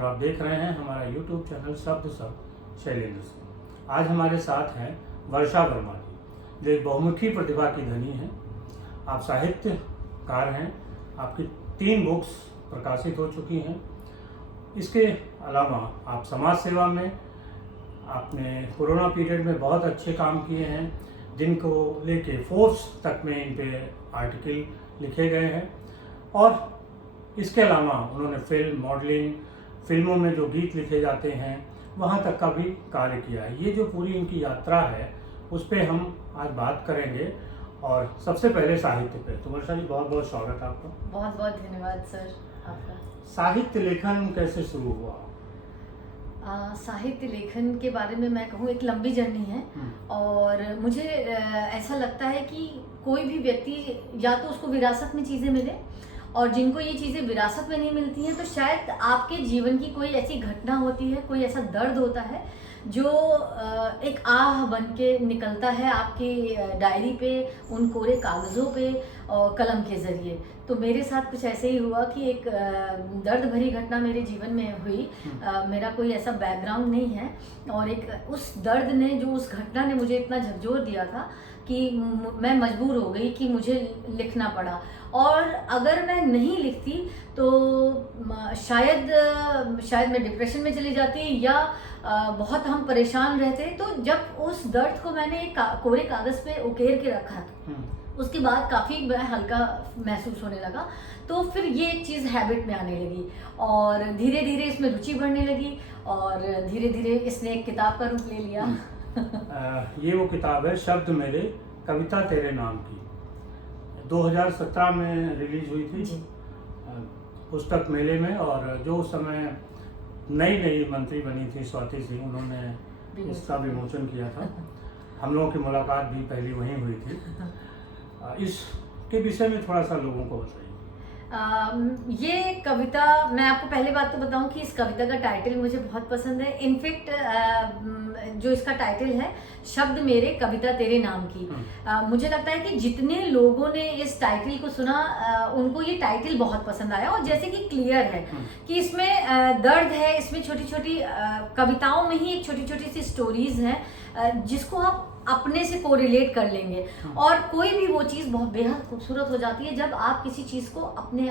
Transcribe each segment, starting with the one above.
और आप देख रहे हैं हमारा YouTube चैनल शब्द शैलेंद्र से। आज हमारे साथ हैं वर्षा वर्मा जी, जो एक बहुमुखी प्रतिभा की धनी हैं। आप साहित्यकार हैं, आपकी 3 बुक्स प्रकाशित हो चुकी हैं। इसके अलावा आप समाज सेवा में, आपने कोरोना पीरियड में बहुत अच्छे काम किए हैं, जिनको लेके फोर्ब्स तक में इन पे आर्टिकल लिखे गए हैं। और इसके अलावा उन्होंने फिल्म, मॉडलिंग, फिल्मों में जो गीत लिखे जाते हैं वहाँ तक का भी कार्य किया है। ये जो पूरी इनकी यात्रा है उस पर हम आज बात करेंगे। और सबसे पहले साहित्य पे। तो वर्षा जी, बहुत बहुत स्वागत है आपका। बहुत बहुत धन्यवाद सर आपका। साहित्य लेखन कैसे शुरू हुआ? साहित्य लेखन के बारे में मैं कहूँ, एक लंबी जर्नी है। और मुझे ऐसा लगता है कि कोई भी व्यक्ति या तो उसको विरासत में चीज़ें मिले, और जिनको ये चीज़ें विरासत में नहीं मिलती हैं तो शायद आपके जीवन की कोई ऐसी घटना होती है, कोई ऐसा दर्द होता है जो एक आह बन के निकलता है आपकी डायरी पे, उन कोरे कागज़ों पे और कलम के ज़रिए। तो मेरे साथ कुछ ऐसे ही हुआ कि एक दर्द भरी घटना मेरे जीवन में हुई। मेरा कोई ऐसा बैकग्राउंड नहीं है, और एक उस दर्द ने, जो उस घटना ने मुझे इतना झकझोर दिया था कि मैं मजबूर हो गई कि मुझे लिखना पड़ा। और अगर मैं नहीं लिखती तो शायद मैं डिप्रेशन में चली जाती, या बहुत हम परेशान रहते। तो जब उस दर्द को मैंने कोरे कागज़ पे उकेर के रखा, उसके बाद काफ़ी मैं हल्का महसूस होने लगा। तो फिर ये एक चीज़ हैबिट में आने लगी, और धीरे धीरे इसमें रुचि बढ़ने लगी, और धीरे धीरे इसने एक किताब का रूप ले लिया। ये वो किताब है शब्द मेरे, कविता तेरे नाम की। 2017 में रिलीज हुई थी पुस्तक मेले में। और जो उस समय नई मंत्री बनी थी स्वाति सिंह, उन्होंने इसका विमोचन किया था। हम लोगों की मुलाकात भी पहली वहीं हुई थी। इसके विषय में थोड़ा सा लोगों को बताइए। ये कविता, मैं आपको पहले बात तो बताऊं कि इस कविता का टाइटल मुझे बहुत पसंद है। इनफैक्ट जो इसका टाइटल है शब्द मेरे, कविता तेरे नाम की, मुझे लगता है कि जितने लोगों ने इस टाइटल को सुना उनको ये टाइटल बहुत पसंद आया। और जैसे कि क्लियर है कि इसमें दर्द है, इसमें छोटी छोटी कविताओं में ही एक छोटी छोटी सी स्टोरीज हैं जिसको आप अपने से कोरिलेट कर लेंगे। और कोई भी वो चीज़ बहुत बेहद खूबसूरत हो जाती है जब आप किसी चीज़ को अपने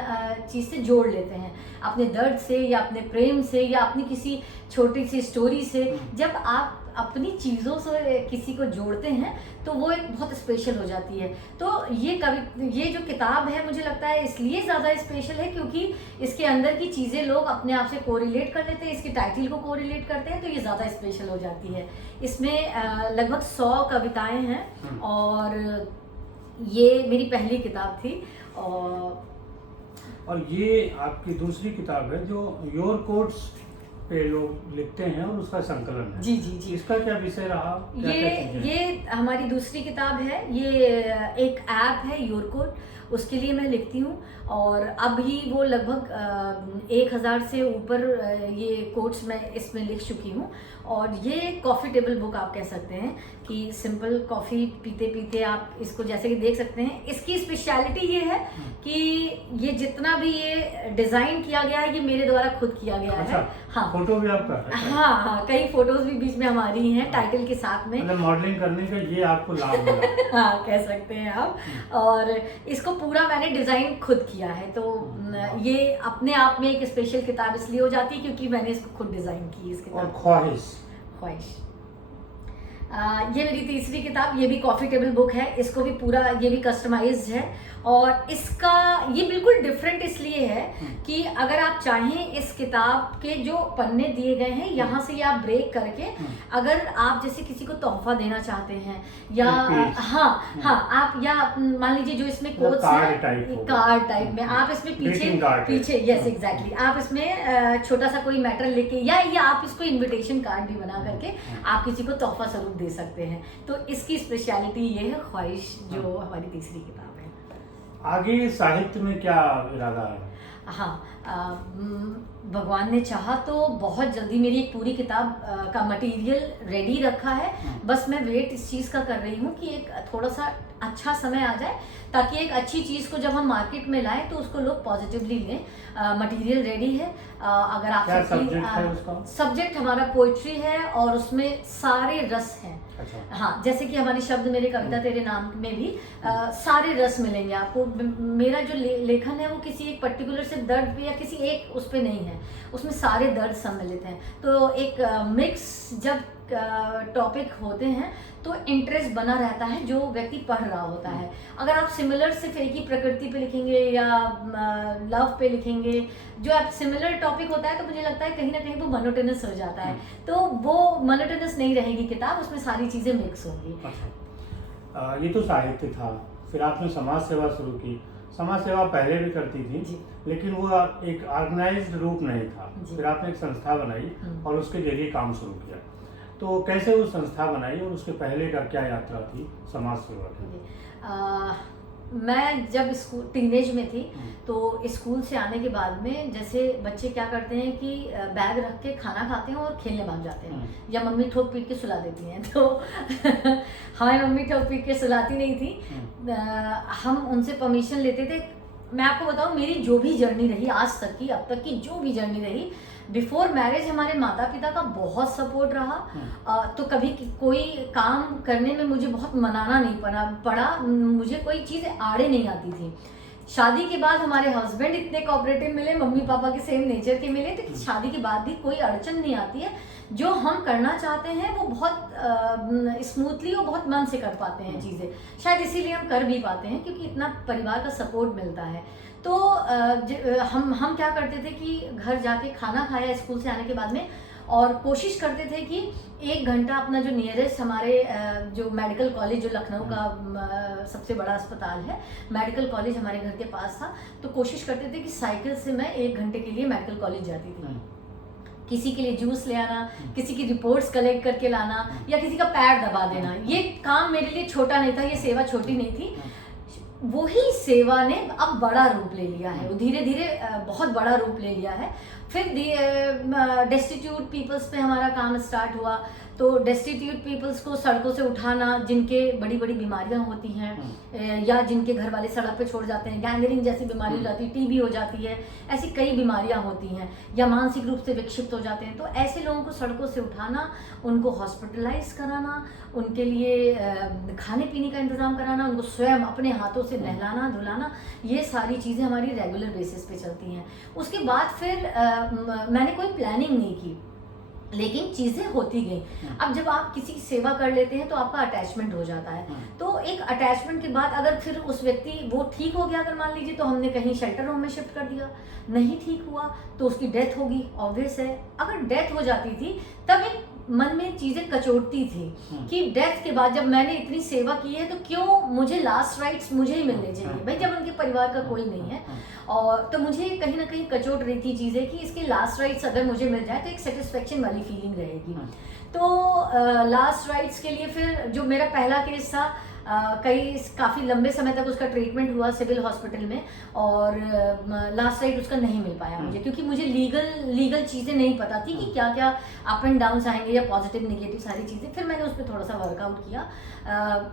चीज़ से जोड़ लेते हैं, अपने दर्द से, या अपने प्रेम से, या अपनी किसी छोटी सी स्टोरी से। जब आप अपनी चीज़ों से किसी को जोड़ते हैं तो वो एक बहुत स्पेशल हो जाती है। तो ये जो किताब है, मुझे लगता है इसलिए ज़्यादा स्पेशल है क्योंकि इसके अंदर की चीज़ें लोग अपने आप से कोरिलेट कर लेते हैं, इसके टाइटल को कोरिलेट करते हैं, तो ये ज़्यादा स्पेशल हो जाती है। इसमें लगभग 100 कविताएं हैं, और ये मेरी पहली किताब थी। और ये आपकी दूसरी किताब है जो योर कोट्स पे लोग लिखते हैं, और उसका संकलन है। जी जी जी। इसका क्या विषय रहा? ये हमारी दूसरी किताब है। ये एक ऐप है योर कोट, उसके लिए मैं लिखती हूँ। और अभी वो लगभग 1000 से ऊपर ये कोट्स मैं इसमें लिख चुकी हूँ। और ये कॉफ़ी टेबल बुक आप कह सकते हैं कि सिंपल कॉफ़ी पीते पीते आप इसको जैसे कि देख सकते हैं। इसकी स्पेशलिटी ये है कि ये जितना भी ये डिज़ाइन किया गया है, ये मेरे द्वारा खुद किया गया है। हाँ, फोटो भी आपका? हाँ, कई फोटोज भी बीच में हमारी हैं टाइटल के साथ में। मतलब मॉडलिंग करने का ये आपको लाभ मिला। हाँ, कह सकते हैं आप। और इसको पूरा मैंने डिज़ाइन खुद किया है, तो ये अपने आप में एक स्पेशल किताब इसलिए हो जाती है क्योंकि मैंने इसको खुद डिज़ाइन की। इस किताब और ख्वाहिश ये मेरी तीसरी किताब, ये भी कॉफ़ी टेबल बुक है। इसको भी पूरा, ये भी कस्टमाइज्ड है। और इसका ये बिल्कुल डिफरेंट इसलिए है कि अगर आप चाहें, इस किताब के जो पन्ने दिए गए हैं यहाँ से ये आप ब्रेक करके, अगर आप जैसे किसी को तोहफा देना चाहते हैं, या आप, या मान लीजिए जो इसमें कोट्स हैं कार्ड टाइप में, आप इसमें पीछे यस एग्जैक्टली, आप इसमें छोटा सा कोई मैटर लेके, या आप इसको इन्विटेशन कार्ड भी बना करके आप किसी को तोहफा स्वरूप दे सकते हैं। तो इसकी स्पेशलिटी ये है ख्वाहिश, जो हमारी तीसरी किताब है। आगे साहित्य में क्या इरादा है? हाँ, भगवान ने चाहा तो बहुत जल्दी मेरी एक पूरी किताब का मटेरियल रेडी रखा है। बस मैं वेट इस चीज़ का कर रही हूँ कि एक थोड़ा सा अच्छा समय आ जाए, ताकि एक अच्छी चीज़ को जब हम मार्केट में लाएं तो उसको लोग पॉजिटिवली लें। मटेरियल रेडी है। अगर आप सब्जेक्ट हमारा पोइट्री है और उसमें सारे रस हैं। अच्छा। हाँ, जैसे कि हमारी शब्द मेरे कविता तेरे नाम में भी सारे रस मिलेंगे आपको। मेरा जो लेखन है वो किसी एक पर्टिकुलर से दर्द पे या किसी एक उस पे नहीं है, उसमें सारे दर्द सम्मिलित हैं। तो एक मिक्स जब टॉपिक होते हैं तो इंटरेस्ट बना रहता है जो व्यक्ति पढ़ रहा होता है। अगर आप सिमिलर सिर्फ एक ही प्रकृति पे लिखेंगे या लव पे लिखेंगे, जो आप सिमिलर टॉपिक होता है, तो मुझे लगता है कहीं ना कहीं वो मोनोटोनस हो जाता है। तो वो मोनोटोनस नहीं रहेगी किताब, उसमें सारी चीज़ें मिक्स होंगी। अच्छा, ये तो साहित्य था। फिर आपने समाज सेवा शुरू की। समाज सेवा पहले भी करती थी, लेकिन वो एक ऑर्गेनाइज्ड रूप नहीं था। फिर आपने एक संस्था बनाई और उसके जरिए काम शुरू किया। तो कैसे वो संस्था बनाई और उसके पहले का क्या यात्रा थी समाज सेवा की? मैं जब स्कूल टीनेज में थी तो स्कूल से आने के बाद में जैसे बच्चे क्या करते हैं कि बैग रख के खाना खाते हैं और खेलने भाग जाते हैं, या मम्मी ठोक पीट के सुला देती हैं। तो हमारी मम्मी ठोक पीट के सुलाती नहीं थी, हम उनसे परमिशन लेते थे। मैं आपको बताऊं, मेरी जो भी जर्नी रही आज तक की, अब तक की जो भी जर्नी रही, बिफोर मैरिज हमारे माता पिता का बहुत सपोर्ट रहा। तो कभी कोई काम करने में मुझे बहुत मनाना नहीं पड़ा, मुझे कोई चीज़ आड़े नहीं आती थी। शादी के बाद हमारे हस्बैंड इतने कोऑपरेटिव मिले, मम्मी पापा के सेम नेचर के मिले, तो शादी के बाद भी कोई अड़चन नहीं आती है। जो हम करना चाहते हैं वो बहुत स्मूथली और बहुत मन से कर पाते हैं चीज़ें। शायद इसीलिए हम कर भी पाते हैं, क्योंकि इतना परिवार का सपोर्ट मिलता है। तो हम क्या करते थे कि घर जाके खाना खाया स्कूल से आने के बाद में, और कोशिश करते थे कि 1 घंटा अपना जो नियरेस्ट हमारे जो मेडिकल कॉलेज, जो लखनऊ का सबसे बड़ा अस्पताल है, मेडिकल कॉलेज हमारे घर के पास था। तो कोशिश करते थे कि साइकिल से मैं 1 घंटे के लिए मेडिकल कॉलेज जाती थी। किसी के लिए जूस ले आना, किसी की रिपोर्ट्स कलेक्ट करके लाना, या किसी का पैर दबा देना। ये काम मेरे लिए छोटा नहीं था, ये सेवा छोटी नहीं थी। वही सेवा ने अब बड़ा रूप ले लिया है, वो धीरे धीरे बहुत बड़ा रूप ले लिया है। फिर डेस्टिट्यूट पीपल्स पे हमारा काम स्टार्ट हुआ। तो डेस्टिट्यूट पीपल्स को सड़कों से उठाना, जिनके बड़ी बड़ी बीमारियां होती हैं या जिनके घर वाले सड़क पे छोड़ जाते हैं, गैंग्रीन जैसी बीमारी हो जाती है, टीबी हो जाती है, ऐसी कई बीमारियां होती हैं, या मानसिक रूप से विक्षिप्त हो जाते हैं। तो ऐसे लोगों को सड़कों से उठाना, उनको हॉस्पिटलाइज कराना, उनके लिए खाने पीने का इंतज़ाम कराना, उनको स्वयं अपने हाथों से नहलाना धुलाना, ये सारी चीज़ें हमारी रेगुलर बेसिस पे चलती हैं। उसके बाद फिर मैंने कोई प्लानिंग नहीं की, लेकिन चीज़ें होती गई। अब जब आप किसी की सेवा कर लेते हैं तो आपका अटैचमेंट हो जाता है। तो एक अटैचमेंट के बाद अगर फिर उस व्यक्ति वो ठीक हो गया, अगर मान लीजिए, तो हमने कहीं शेल्टर होम में शिफ्ट कर दिया, नहीं ठीक हुआ तो उसकी डेथ होगी, ऑब्वियस है। अगर डेथ हो जाती थी तब एक मन में चीजें कचोटती थी कि डेथ के बाद जब मैंने इतनी सेवा की है तो क्यों मुझे लास्ट राइट्स मुझे ही मिलने चाहिए भाई, जब उनके परिवार का कोई नहीं है। और तो मुझे कहीं ना कहीं कचोट रही थी चीजें कि इसके लास्ट राइट्स अगर मुझे मिल जाए तो एक सेटिस्फेक्शन वाली फीलिंग रहेगी। तो लास्ट राइट्स के लिए फिर जो मेरा पहला केस था, काफ़ी लंबे समय तक उसका ट्रीटमेंट हुआ सिविल हॉस्पिटल में, और लास्ट राइट उसका नहीं मिल पाया मुझे, क्योंकि मुझे लीगल चीज़ें नहीं पता थी कि क्या क्या अप एंड डाउन्स आएंगे या पॉजिटिव नेगेटिव सारी चीज़ें। फिर मैंने उस पर थोड़ा सा वर्कआउट किया।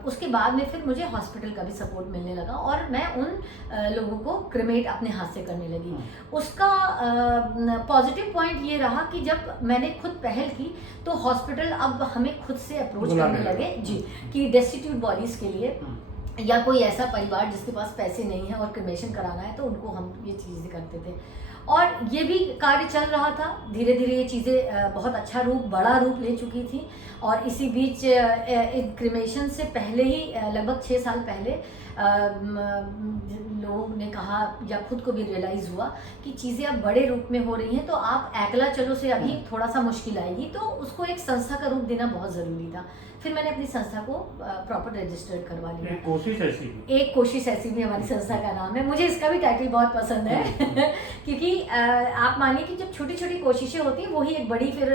उसके बाद में फिर मुझे हॉस्पिटल का भी सपोर्ट मिलने लगा और मैं उन लोगों को क्रिमेट अपने हाथ से करने लगी। उसका पॉजिटिव पॉइंट ये रहा कि जब मैंने खुद पहल की तो हॉस्पिटल अब हमें खुद से अप्रोच करने लगे जी, कि डेस्टिट्यूट बॉडीज के लिए या कोई ऐसा परिवार जिसके पास पैसे नहीं है और क्रिमेशन कराना है, तो उनको हम ये चीज़ें करते थे। और ये भी कार्य चल रहा था, धीरे धीरे ये चीज़ें बहुत अच्छा बड़ा रूप ले चुकी थी। और इसी बीच क्रिमेशन से पहले ही लगभग 6 साल पहले लोगों ने कहा या खुद को भी रियलाइज़ हुआ कि चीज़ें अब बड़े रूप में हो रही हैं, तो आप अकेला चलो से अभी थोड़ा सा मुश्किल आएगी, तो उसको एक संस्था का रूप देना बहुत ज़रूरी था। फिर मैंने अपनी संस्था को प्रॉपर रजिस्टर्ड करवा लिया। एक कोशिश ऐसी भी हमारी संस्था का नाम है। मुझे इसका भी टाइटल बहुत पसंद है क्योंकि आप मानिए कि जब छोटी छोटी कोशिशें होती हैं वही एक बड़ी फिर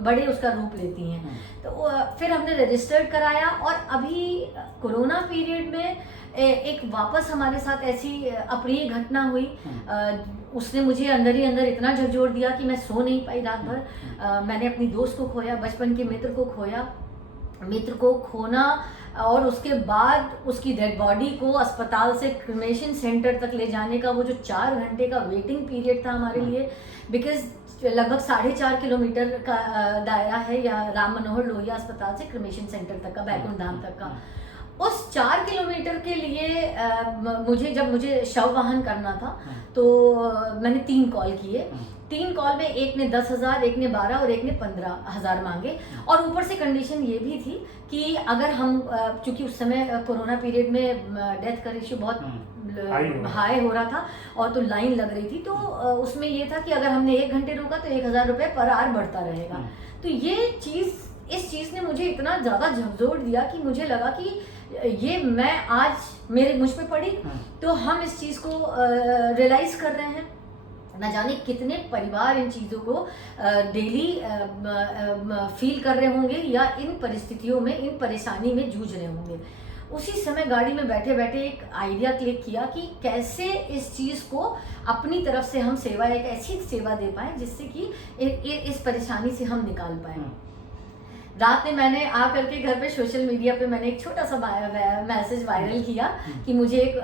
बड़े उसका रूप लेती हैं। तो फिर हमने रजिस्टर्ड कराया और अभी कोरोना पीरियड में एक वापस हमारे साथ ऐसी अप्रिय घटना हुई। उसने मुझे अंदर ही अंदर इतना झकझोर दिया कि मैं सो नहीं पाई रात भर। मैंने अपनी दोस्त को खोया, बचपन के मित्र को खोया। मित्र को खोना और उसके बाद उसकी डेड बॉडी को अस्पताल से क्रिमेशन सेंटर तक ले जाने का वो जो 4 घंटे का वेटिंग पीरियड था हमारे लिए, बिकॉज लगभग 4.5 किलोमीटर का दायरा है या राम मनोहर लोहिया अस्पताल से क्रिमेशन सेंटर तक का, बैकुंठ धाम तक का। उस 4 किलोमीटर के लिए मुझे शव वाहन करना था तो मैंने 3 कॉल किए। 3 कॉल में एक ने 10,000, एक ने 12 और एक ने 15,000 मांगे। और ऊपर से कंडीशन ये भी थी कि अगर हम, चूंकि उस समय कोरोना पीरियड में डेथ का रेशियो बहुत हाई हो रहा था और तो लाइन लग रही थी, तो उसमें ये था कि अगर हमने 1 घंटे रुका तो 1,000 रुपये पर आवर बढ़ता रहेगा। तो इस चीज़ ने मुझे इतना ज़्यादा झकझोर दिया कि मुझे लगा कि ये मैं आज मुझ पे पड़ी, तो हम इस चीज़ को रियलाइज कर रहे हैं। न जाने कितने परिवार इन चीज़ों को डेली फील कर रहे होंगे या इन परिस्थितियों में, इन परेशानी में जूझ रहे होंगे। उसी समय गाड़ी में बैठे बैठे एक आइडिया क्लिक किया कि कैसे इस चीज़ को अपनी तरफ से हम सेवा, एक ऐसी सेवा दे पाएँ जिससे कि इस परेशानी से हम निकाल पाएँ। रात में मैंने आकर के घर पे सोशल मीडिया पे मैंने एक छोटा सा मैसेज वायरल किया कि मुझे एक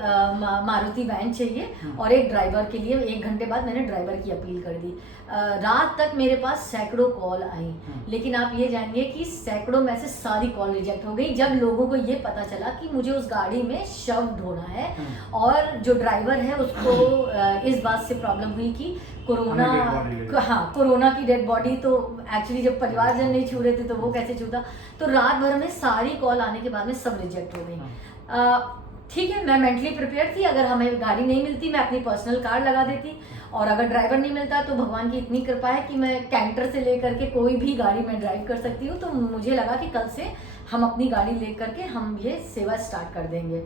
मारुति वैन चाहिए और एक ड्राइवर के लिए। 1 घंटे बाद मैंने ड्राइवर की अपील कर दी। रात तक मेरे पास सैकड़ों कॉल आई, लेकिन आप ये जानिए कि सैकड़ों में से सारी कॉल रिजेक्ट हो गई जब लोगों को ये पता चला कि मुझे उस गाड़ी में शव ढोना है। और जो ड्राइवर है उसको इस बात से प्रॉब्लम हुई कि कोरोना की डेड बॉडी, तो एक्चुअली जब परिवारजन नहीं छू रहे थे तो वो कैसे छूता। तो रात भर में सारी कॉल आने के बाद में सब रिजेक्ट हो गई। ठीक है, मैं मेंटली प्रिपेयर थी, अगर हमें गाड़ी नहीं मिलती मैं अपनी पर्सनल कार लगा देती, और अगर ड्राइवर नहीं मिलता तो भगवान की इतनी कृपा है कि मैं कैंटर से लेकर के कोई भी गाड़ी में ड्राइव कर सकती हूँ। तो मुझे लगा कि कल से हम अपनी गाड़ी लेकर के हम ये सेवा स्टार्ट कर देंगे।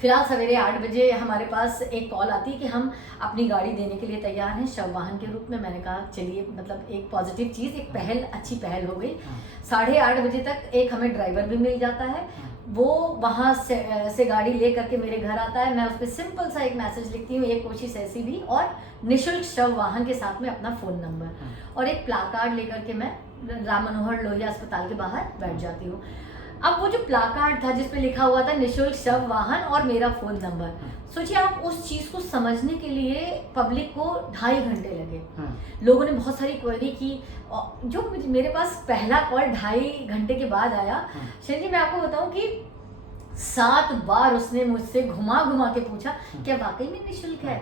फिलहाल सवेरे 8 बजे हमारे पास एक कॉल आती है कि हम अपनी गाड़ी देने के लिए तैयार हैं शव वाहन के रूप में। मैंने कहा चलिए, मतलब एक पॉजिटिव चीज़, एक पहल, अच्छी पहल हो गई। 8:30 बजे तक एक हमें ड्राइवर भी मिल जाता है। वो वहाँ से गाड़ी ले करके मेरे घर आता है। मैं उस पर सिंपल सा एक मैसेज लिखती हूँ, एक कोशिश ऐसी भी, और निःशुल्क शव वाहन के साथ में अपना फ़ोन नंबर और एक प्लाकार्ड लेकर के मैं राम मनोहर लोहिया अस्पताल के बाहर बैठ जाती हूँ। अब वो जो प्लाकार्ड था जिस पे लिखा हुआ था निःशुल्क शव वाहन और मेरा फ़ोन नंबर, सोचिए आप उस चीज़ को समझने के लिए पब्लिक को 2.5 घंटे लगे। लोगों ने बहुत सारी क्वेरी की। जो मेरे पास पहला कॉल 2.5 घंटे के बाद आया, शैन जी मैं आपको बताऊं कि 7 बार उसने मुझसे घुमा घुमा के पूछा क्या वाकई में निःशुल्क है,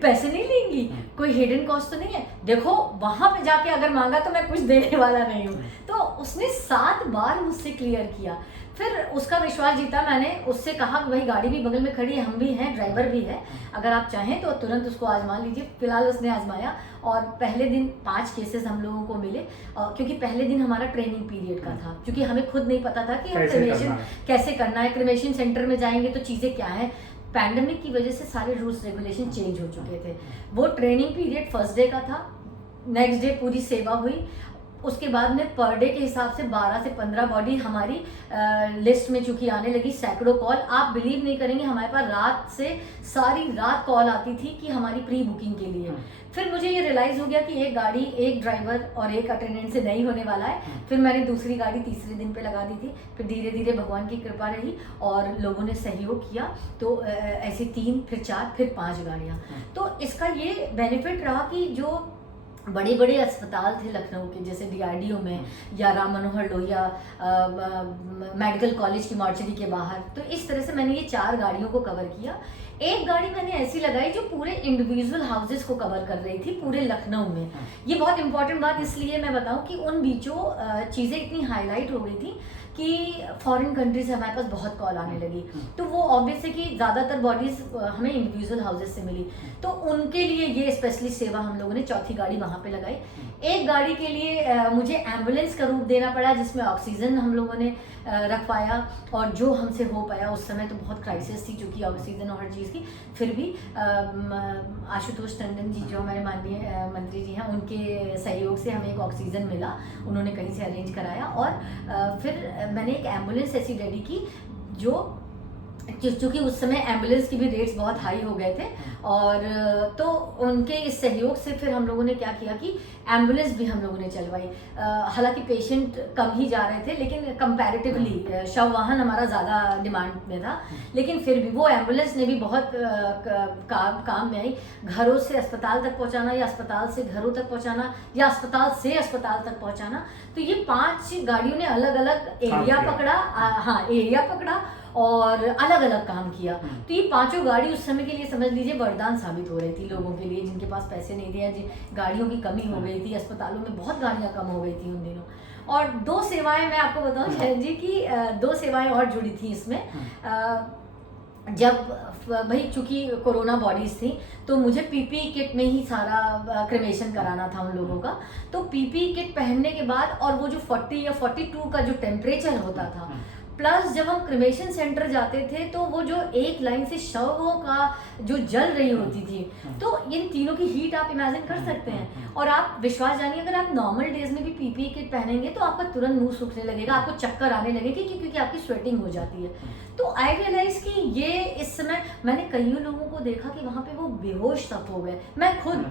पैसे नहीं लेंगी, कोई हिडन कॉस्ट तो नहीं है, देखो वहां पे जाके अगर मांगा तो मैं कुछ देने वाला नहीं हूँ। तो उसने 7 बार मुझसे क्लियर किया। फिर उसका विश्वास जीता मैंने। उससे कहा कि भाई गाड़ी भी बगल में खड़ी है, हम भी हैं, ड्राइवर भी है, अगर आप चाहें तो तुरंत उसको आजमा लीजिए। फिलहाल उसने आजमाया और पहले दिन 5 केसेस हम लोगों को मिले, क्योंकि पहले दिन हमारा ट्रेनिंग पीरियड का था, क्योंकि हमें खुद नहीं पता था कि हम क्रिमेशन कैसे करना है, क्रिमेशन सेंटर में जाएंगे तो चीज़ें क्या है। पैंडेमिक की वजह से सारे रूल्स रेगुलेशन चेंज हो चुके थे। वो ट्रेनिंग पीरियड फर्स्ट डे का था। नेक्स्ट डे पूरी सेवा हुई। उसके बाद में पर डे के हिसाब से 12 से 15 बॉडी हमारी लिस्ट में चूंकि आने लगी, सैकड़ों कॉल। आप बिलीव नहीं करेंगे, हमारे पास रात से सारी रात कॉल आती थी कि हमारी प्री बुकिंग के लिए। फिर मुझे ये रियलाइज़ हो गया कि एक गाड़ी, एक ड्राइवर और एक अटेंडेंट से नहीं होने वाला है। फिर मैंने दूसरी गाड़ी तीसरे दिन पे लगा दी थी। फिर धीरे धीरे भगवान की कृपा रही और लोगों ने सहयोग किया, तो ऐसे 3, फिर 4, फिर 5 गाड़ियाँ। तो इसका ये बेनिफिट रहा कि जो बड़े बड़े अस्पताल थे लखनऊ के, जैसे DRDO में या राम मनोहर लोहिया मेडिकल कॉलेज की मॉर्चरी के बाहर, तो इस तरह से मैंने ये 4 गाड़ियों को कवर किया। एक गाड़ी मैंने ऐसी लगाई जो पूरे इंडिविजुअल हाउसेस को कवर कर रही थी पूरे लखनऊ में। ये बहुत इंपॉर्टेंट बात इसलिए मैं बताऊं कि उन बीचों चीज़ें इतनी हाईलाइट हो गई थी कि फॉरेन कंट्री से हमारे पास बहुत कॉल आने लगी। तो वो ऑब्वियस है कि ज़्यादातर बॉडीज हमें इंडिविजुअल हाउसेस से मिली, तो उनके लिए ये स्पेशली सेवा हम लोगों ने चौथी गाड़ी वहाँ पे लगाई। एक गाड़ी के लिए मुझे एम्बुलेंस का रूप देना पड़ा, जिसमें ऑक्सीजन हम लोगों ने रखवाया, और जो हमसे हो पाया। उस समय तो बहुत क्राइसिस थी चूँकि ऑक्सीजन और हर चीज़ की, फिर भी आशुतोष टंडन जी जो हमारे माननीय मंत्री जी हैं, उनके सहयोग से हमें एक ऑक्सीजन मिला, उन्होंने कहीं से अरेंज कराया। और फिर मैंने एक एम्बुलेंस ऐसी रेडी की क्योंकि उस समय एम्बुलेंस की भी रेट्स बहुत हाई हो गए थे, और तो उनके इस सहयोग से फिर हम लोगों ने क्या किया कि एम्बुलेंस भी हम लोगों ने चलवाई। हालांकि पेशेंट कम ही जा रहे थे, लेकिन कंपैरेटिवली शव वाहन हमारा ज़्यादा डिमांड में था, लेकिन फिर भी वो एम्बुलेंस ने भी बहुत काम में आई। घरों से अस्पताल तक पहुंचाना, या अस्पताल से घरों तक पहुंचाना, या अस्पताल से अस्पताल तक पहुंचाना, तो ये 5 गाड़ियों ने अलग अलग एरिया पकड़ा, एरिया पकड़ा और अलग अलग काम किया। तो ये 5 गाड़ी उस समय के लिए समझ लीजिए वरदान साबित हो रही थी लोगों के लिए, जिनके पास पैसे नहीं थे या गाड़ियों की कमी हो गई थी, अस्पतालों में बहुत गाड़ियां कम हो गई थी उन दिनों। और 2 सेवाएं मैं आपको बताऊं शैन जी की, 2 सेवाएं और जुड़ी थी इसमें। जब भाई चूंकि कोरोना बॉडीज थी, तो मुझे पीपीई किट में ही सारा क्रेमेशन कराना था उन लोगों का। तो पीपीई किट पहनने के बाद, और वो जो 40 या 42 का जो टेम्परेचर होता था, प्लस जब हम क्रिमेशन सेंटर जाते थे तो वो जो एक लाइन से शवों का जो जल रही होती थी, तो इन तीनों की हीट आप इमेजिन कर सकते हैं। और आप विश्वास जानिए, अगर आप नॉर्मल डेज में भी पीपीई किट पहनेंगे तो आपका तुरंत मुंह सूखने लगेगा, आपको चक्कर आने लगेगी, क्योंकि आपकी स्वेटिंग हो जाती है। तो आई रियलाइज कि ये इस समय मैंने कई लोगों को देखा कि वहाँ पे वो बेहोश तक हो गए। मैं खुद